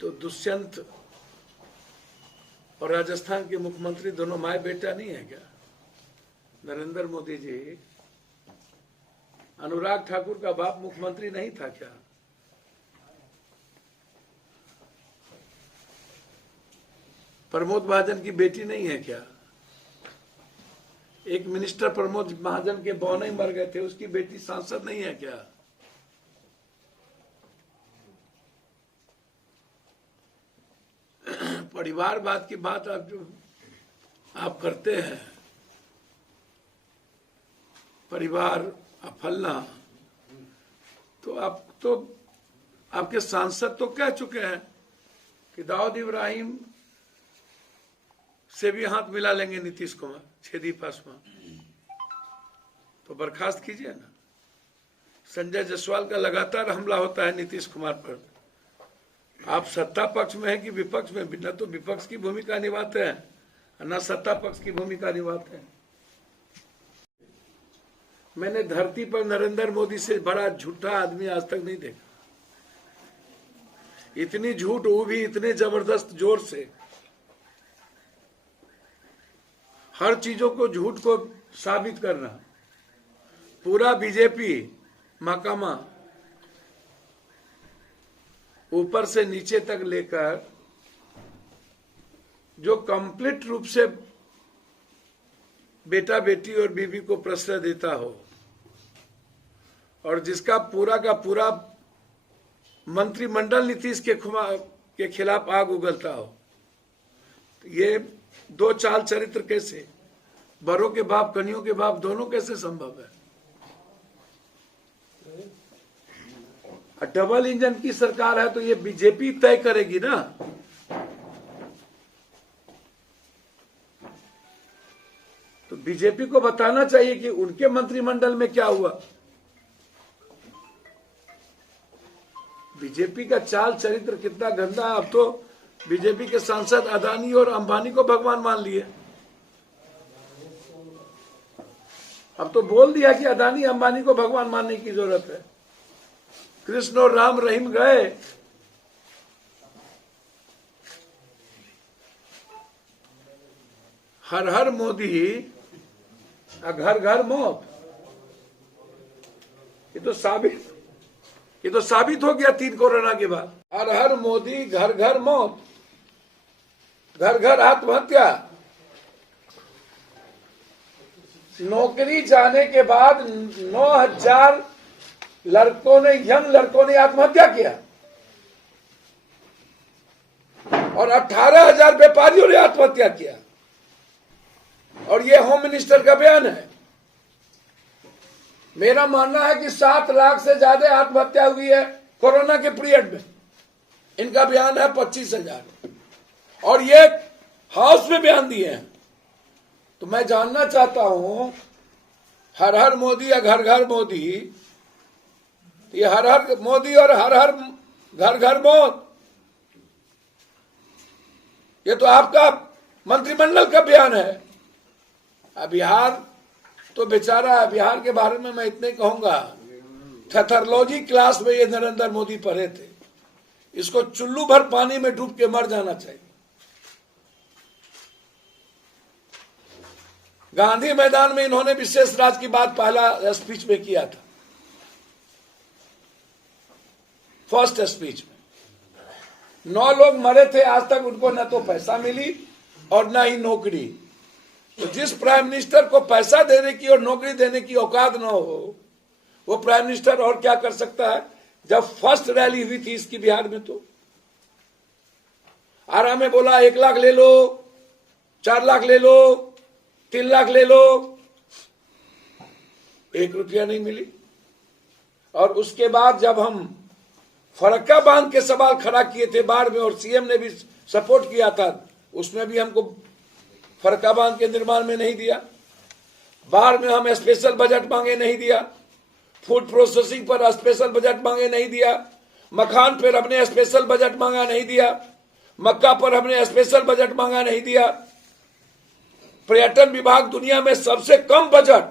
तो दुष्यंत और राजस्थान के मुख्यमंत्री दोनों माए बेटा नहीं है क्या? नरेंद्र मोदी जी, अनुराग ठाकुर का बाप मुख्यमंत्री नहीं था क्या? प्रमोद महाजन की बेटी नहीं है क्या? एक मिनिस्टर प्रमोद महाजन के बौने ही मर गए थे, उसकी बेटी सांसद नहीं है क्या? परिवारवाद की बात आप करते हैं, परिवार फलना, तो आपके सांसद तो कह चुके हैं कि दाऊद इब्राहिम से भी हाथ मिला लेंगे नीतीश कुमार, छेदी पासवान, तो बर्खास्त कीजिए ना। संजय जायसवाल का लगातार हमला होता है नीतीश कुमार पर। आप सत्ता पक्ष में है कि विपक्ष में? न तो विपक्ष की भूमिका निभाते हैं न सत्ता पक्ष की भूमिका निभाते हैं। मैंने धरती पर नरेंद्र मोदी से बड़ा झूठा आदमी आज तक नहीं देखा। इतनी झूठ, वो भी इतने जबरदस्त जोर से, हर चीजों को झूठ को साबित करना। पूरा बीजेपी महकमा ऊपर से नीचे तक लेकर जो कंप्लीट रूप से बेटा बेटी और बीवी को प्रश्रय देता हो और जिसका पूरा का पूरा मंत्रिमंडल नीतीश के खिलाफ आग उगलता हो, ये दो चाल चरित्र कैसे? बड़ों के बाप, कन्यों के बाप, दोनों कैसे संभव है? डबल इंजन की सरकार है तो ये बीजेपी तय करेगी ना। तो बीजेपी को बताना चाहिए कि उनके मंत्रिमंडल में क्या हुआ। बीजेपी का चाल चरित्र कितना गंदा है। अब तो बीजेपी के सांसद अदानी और अंबानी को भगवान मान लिए। अब तो बोल दिया कि अदानी अंबानी को भगवान मानने की जरूरत है। कृष्ण और राम रहीम गए, हर हर मोदी, घर घर मौत। ये तो साबित हो गया 3 कोरोना के बाद। हर हर मोदी, घर घर मौत, घर घर आत्महत्या। नौकरी जाने के बाद 9,000 यंग लड़कों ने आत्महत्या किया और 18,000 व्यापारियों ने आत्महत्या किया। और ये होम मिनिस्टर का बयान है। मेरा मानना है कि 7 लाख से ज्यादा आत्महत्या हुई है कोरोना के पीरियड में। इनका बयान है 25,000 और ये हाउस में बयान दिए हैं। तो मैं जानना चाहता हूं, हर हर मोदी या घर घर मोदी, ये हर हर मोदी और हर हर घर घर मौत, ये तो आपका मंत्रिमंडल का बयान है। बिहार तो बेचारा, बिहार के बारे में मैं इतने कहूंगा, थेथरोलॉजी क्लास में ये नरेंद्र मोदी पढ़े थे। इसको चुल्लू भर पानी में डूब के मर जाना चाहिए। गांधी मैदान में इन्होंने विशेष राज की बात पहला स्पीच में किया था, फर्स्ट स्पीच में। 9 लोग मरे थे आज तक, उनको न तो पैसा मिली और न ही नौकरी। तो जिस प्राइम मिनिस्टर को पैसा देने की और नौकरी देने की औकात न हो, वो प्राइम मिनिस्टर और क्या कर सकता है? जब फर्स्ट रैली हुई थी इसकी बिहार में, तो आराम में बोला 1 लाख ले लो, 4 लाख ले लो, 3 लाख ले लो, 1 रुपया नहीं मिली। और उसके बाद जब हम फरक्का बांध के सवाल खड़ा किए थे बाढ़ में, और सीएम ने भी सपोर्ट किया था, उसमें भी हमको फरक्का बांध के निर्माण में नहीं दिया। बाढ़ में हम स्पेशल बजट मांगे, नहीं दिया। फूड प्रोसेसिंग पर स्पेशल बजट मांगे, नहीं दिया। मखान पर हमने स्पेशल बजट मांगा, नहीं दिया। मक्का पर हमने स्पेशल बजट मांगा, नहीं दिया। पर्यटन विभाग दुनिया में सबसे कम बजट,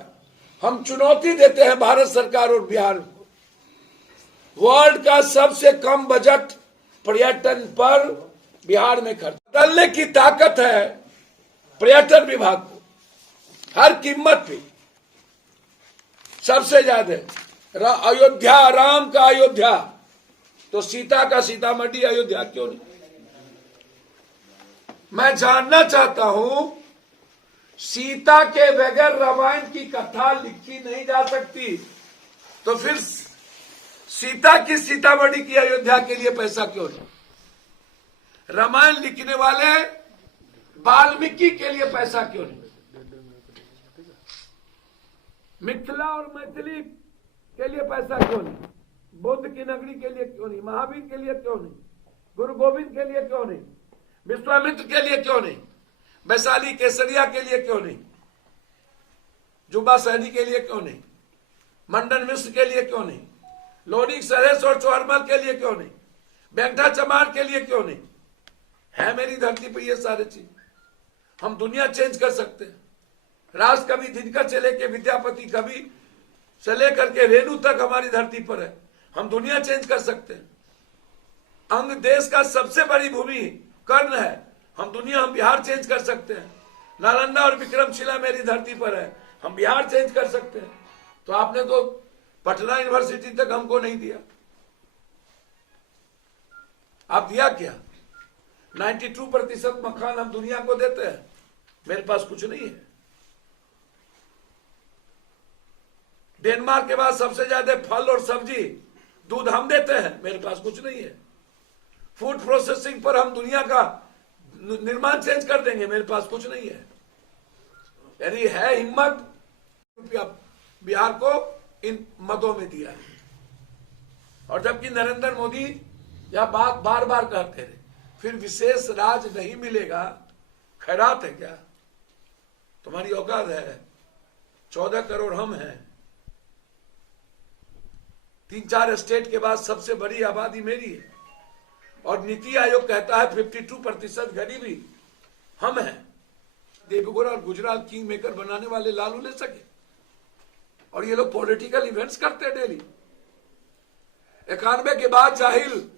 हम चुनौती देते हैं भारत सरकार और बिहार को। वर्ल्ड का सबसे कम बजट पर्यटन पर बिहार में खर्च बदलने की ताकत है पर्यटन विभाग को, हर कीमत पे। सबसे ज्यादा अयोध्या, राम का अयोध्या, तो सीता का सीतामढ़ी, अयोध्या क्यों नहीं? मैं जानना चाहता हूं, सीता के बगैर रामायण की कथा लिखी नहीं जा सकती, तो फिर सीता की सीतामढ़ी की अयोध्या के लिए पैसा क्यों नहीं? रामायण लिखने वाले वाल्मीकि के लिए पैसा क्यों नहीं? मिथिला और मैथिली के लिए पैसा क्यों नहीं? बुद्ध की नगरी के लिए क्यों नहीं? महावीर के लिए क्यों नहीं? गुरु गोविंद के लिए क्यों नहीं? विश्वामित्र के लिए क्यों नहीं? वैशाली केसरिया के लिए क्यों नहीं? जुबा सैनी के लिए क्यों नहीं? मंडन मिश्र के लिए क्यों नहीं? लोनिक सरेश और चौहरमल के लिए क्यों नहीं? बेंगठा चमार के लिए क्यों नहीं? है मेरी धरती पर ये सारे चीज। हम दुनिया चेंज कर सकते हैं। राज कवि दिनकर से लेके विद्यापति कवि से लेकर के रेणु तक हमारी धरती पर है। हम दुनिया चेंज कर सकते हैं। अंग देश का सबसे बड़ी भूमि कर्ण है। हम बिहार चेंज कर सकते हैं। नालंदा और विक्रमशिला मेरी धरती पर है। हम बिहार चेंज कर सकते हैं। तो आपने तो पटना यूनिवर्सिटी तक हमको नहीं दिया। आप दिया क्या? 92% मकान हम दुनिया को देते हैं। मेरे पास कुछ नहीं है। डेनमार्क के बाद सबसे ज्यादा फल और सब्जी दूध हम देते हैं। मेरे पास कुछ नहीं है। फूड प्रोसेसिंग पर हम दुनिया का निर्माण चेंज कर देंगे। मेरे पास कुछ नहीं है। यदि है हिम्मत, रुपया बिहार को इन मदों में दिया है। और जबकि नरेंद्र मोदी यह बात बार बार कहते रहे, फिर विशेष राज नहीं मिलेगा। खैरात है क्या? तुम्हारी औकात है? 14 करोड़ हम हैं। 3-4 स्टेट के बाद सबसे बड़ी आबादी मेरी है। और नीति आयोग कहता है 52% गरीबी हम हैं। देवगौड़ा और गुजरात किंग मेकर बनाने वाले लालू ले सके। और ये लोग पॉलिटिकल इवेंट्स करते हैं डेली। 91 के बाद जाहिल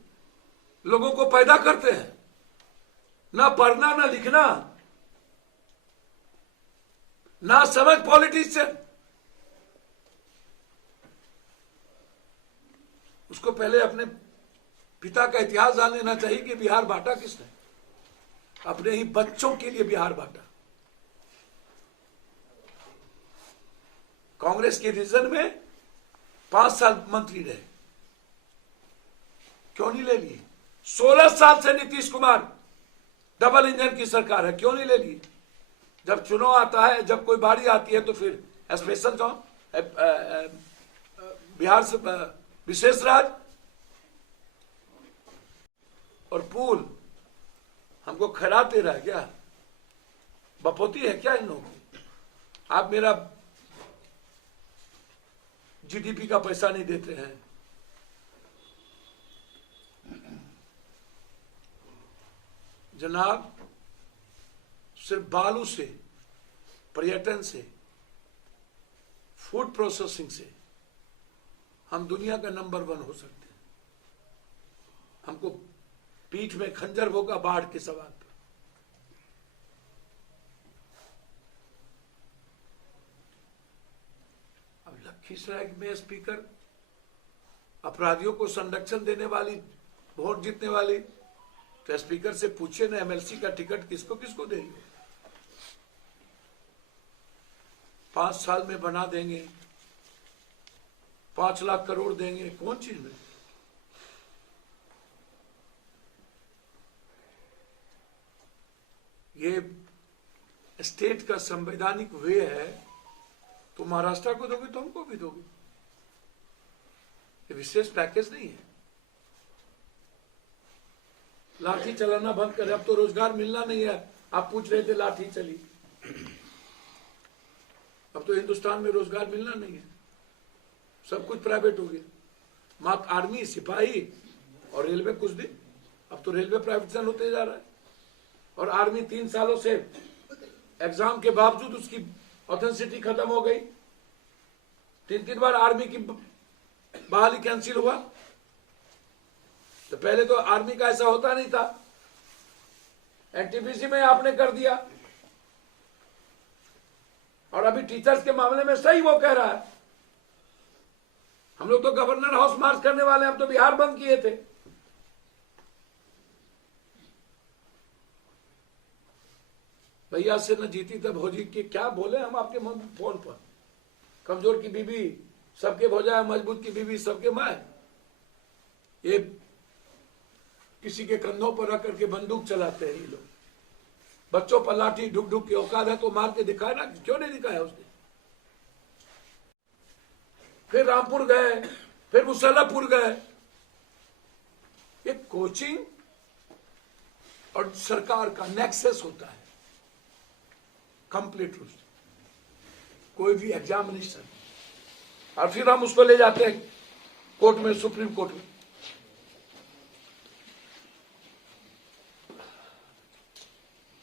लोगों को पैदा करते हैं। ना पढ़ना, ना लिखना, ना समझ पॉलिटिशियन। उसको पहले अपने पिता का इतिहास जान लेना चाहिए कि बिहार बांटा किसने। अपने ही बच्चों के लिए बिहार बांटा। कांग्रेस के रीजन में 5 साल मंत्री रहे, क्यों नहीं ले लिए? 16 साल से नीतीश कुमार डबल इंजन की सरकार है, क्यों नहीं ले लिए? जब चुनाव आता है, जब कोई बारी आती है, तो फिर स्पेशल बिहार से विशेष राज और पूल हमको खैरात दे रहा है क्या? बपोती है क्या इन लोगों की? आप मेरा जीडीपी का पैसा नहीं देते हैं। जनाब, सिर्फ बालू से, पर्यटन से, फूड प्रोसेसिंग से हम दुनिया का नंबर 1 हो सकते हैं। हमको पीठ में खंजर होगा बाढ़ के सवाल पर। अब लखीसराय में स्पीकर अपराधियों को संरक्षण देने वाली, वोट जीतने वाली, तो स्पीकर से पूछिए ना एमएलसी का टिकट किसको किसको देंगे। 5 साल में बना देंगे, 5 लाख करोड़ देंगे, कौन चीज में? ये स्टेट का संवैधानिक वे है। तो महाराष्ट्र को दोगे तो हमको भी दोगे। ये विशेष पैकेज नहीं है। लाठी चलाना बंद करें। अब तो रोजगार मिलना नहीं है। आप पूछ रहे थे लाठी चली। अब तो हिंदुस्तान में रोजगार मिलना नहीं है। सब कुछ प्राइवेट हो गया। मात्र आर्मी, सिपाही और रेलवे कुछ दिन। अब तो रेलवे प्राइवेटाइजेशन होते जा रहा है। और आर्मी 3 सालों से एग्जाम के बावजूद उसकी ऑथेंटिसिटी खत्म हो गई। 3 बार आर्मी की बहाली कैंसिल हुआ। तो पहले तो आर्मी का ऐसा होता नहीं था, एनटीपीसी में आपने कर दिया। और अभी टीचर्स के मामले में सही वो कह रहा है, हम लोग तो गवर्नर हाउस मार्च करने वाले, हम तो बिहार बंद किए थे। भैया से न जीती तब होजी की, क्या बोले हम आपके फोन पर। कमजोर की बीबी सबके भोजा, मजबूत की बीबी सबके माए। ये किसी के कंधों पर रख करके बंदूक चलाते हैं ये लोग। बच्चों पर लाठी ढुक ढुक के औकात है तो मार के दिखाए ना, क्यों नहीं दिखाया उसने। फिर रामपुर गए, फिर मुसल्लापुर गए। ये कोचिंग और सरकार का नेक्सस होता है कंप्लीट रूप से, कोई भी एग्जामिनेशन, और फिर हम उसको ले जाते हैं कोर्ट में, सुप्रीम कोर्ट में।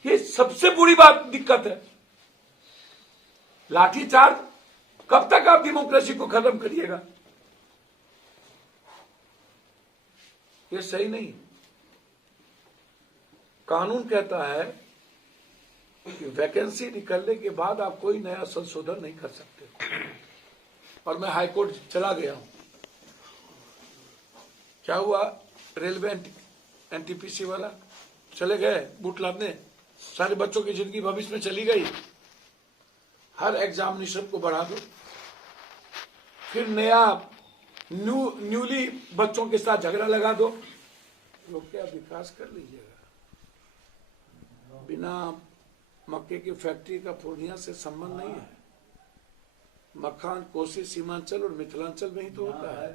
ये सबसे बुरी बात, दिक्कत है। लाठीचार्ज कब तक आप डेमोक्रेसी को खत्म करिएगा? ये सही नहीं। कानून कहता है कि वैकेंसी निकलने के बाद आप कोई नया संशोधन नहीं कर सकते। और मैं हाईकोर्ट चला गया हूं। क्या हुआ, रेलवे एनटीपीसी वाला चले गए बूट लादने, सारे बच्चों की जिंदगी भविष्य में चली गई। हर एग्जामिनेशन को बढ़ा दो, फिर नया न्यूली बच्चों के साथ झगड़ा लगा दो। लोग क्या विकास कर लीजिएगा। बिना मक्के की फैक्ट्री का पूर्णिया से संबंध नहीं है। मखान कोसी सीमांचल और मिथिलांचल में ही तो होता है।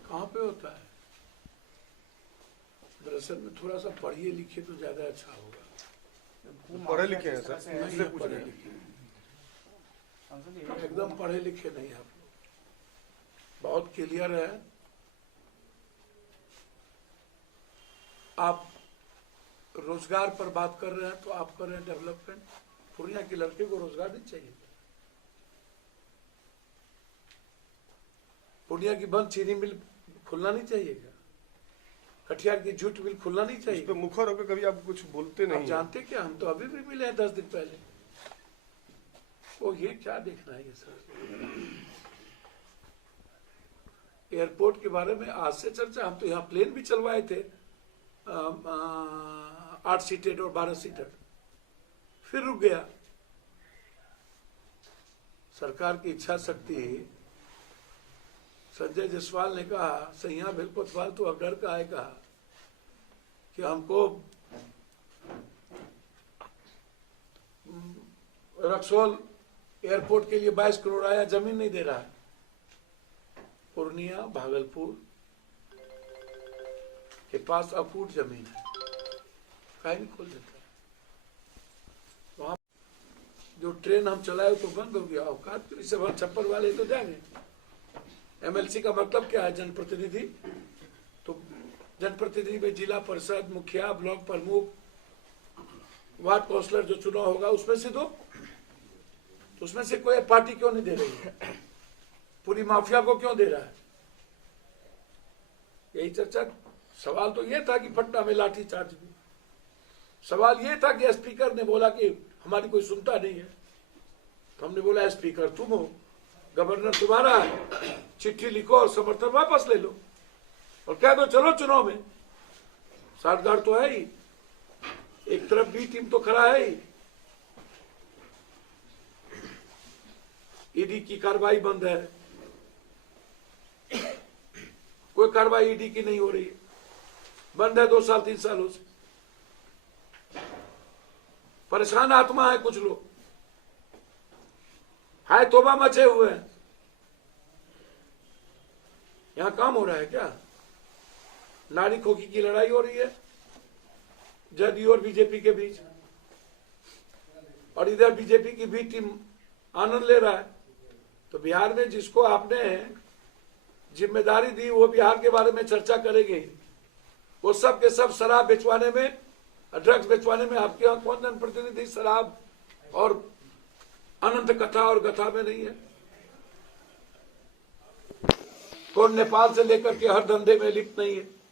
कहाँ पे होता है? दरअसल में थोड़ा सा पढ़िए लिखे तो ज्यादा अच्छा होगा। पढ़े लिखे हैं सर? नहीं पढ़े लिखे, एकदम पढ़े लिखे नहीं आप लोग, बहुत क्लियर है। आप रोजगार पर बात कर रहे हैं तो आप कर रहे हैं डेवलपमेंट। पूर्णिया के लड़के को रोजगार नहीं चाहिए। पूर्णिया की बंद चीनी मिल खुलना नहीं चाहिए क्या? कटिहार की जूट मिल खुलना नहीं चाहिए? उस पे मुखर होकर कभी आप कुछ बोलते नहीं। आप जानते क्या, हम तो अभी भी मिले हैं 10 दिन पहले। वो ये क्या देखना है ये सर? एयरपोर्ट के बारे में आज से चर्चा। हम तो यहाँ प्लेन भी चलवाए थे 8 सीटेड और 12 सीटेड, फिर रुक गया। सरकार की इच्छा शक्ति। संजय जायसवाल ने कहा, सैया भेल कोतवाल तो अगर का है, कहा कि हमको रक्सौल एयरपोर्ट के लिए 22 करोड़ आया, जमीन नहीं दे रहा है। पूर्णिया भागलपुर के पास अकूट जमीन है, काहे नहीं खोल देता है? वहां जो ट्रेन हम चलाए तो बंद हो गया। औकात के लिए छप्पर वाले तो जाएंगे। एमएलसी का मतलब क्या है? जनप्रतिनिधि। तो जनप्रतिनिधि में जिला परिषद मुखिया, ब्लॉक प्रमुख, वार्ड काउंसलर जो चुनाव होगा उसमें से दो। तो उसमें से कोई पार्टी क्यों नहीं दे रही है? पूरी माफिया को क्यों दे रहा है? यही चर्चा। सवाल तो ये था कि पटना में लाठी चार्ज भी। सवाल ये था कि स्पीकर ने बोला कि हमारी कोई सुनता नहीं है। तो हमने बोला स्पीकर तुम हो, गवर्नर तुम्हारा है, चिट्ठी लिखो और समर्थन वापस ले लो और कह दो चलो चुनाव में। साठगार तो है ही, एक तरफ बी टीम तो खड़ा है ही। ईडी की कार्रवाई बंद है, कोई कार्रवाई ईडी की नहीं हो रही है, बंद है 2 साल 3 सालों से। परेशान आत्मा है कुछ लोग, हाय तोबा मचे हुए हैं। यहां काम हो रहा है क्या? नारी खोखी की लड़ाई हो रही है जदयू और बीजेपी के बीच, और इधर बीजेपी की भी टीम आनंद ले रहा है। तो बिहार में जिसको आपने जिम्मेदारी दी वो बिहार के बारे में चर्चा करेंगे। वो सब के सब शराब बेचवाने में, ड्रग्स बेचवाने में आपके यहाँ कौन जनप्रतिनिधि शराब और अनंत कथा और कथा में नहीं है? कौन नेपाल से लेकर के हर धंधे में लिप्त नहीं है?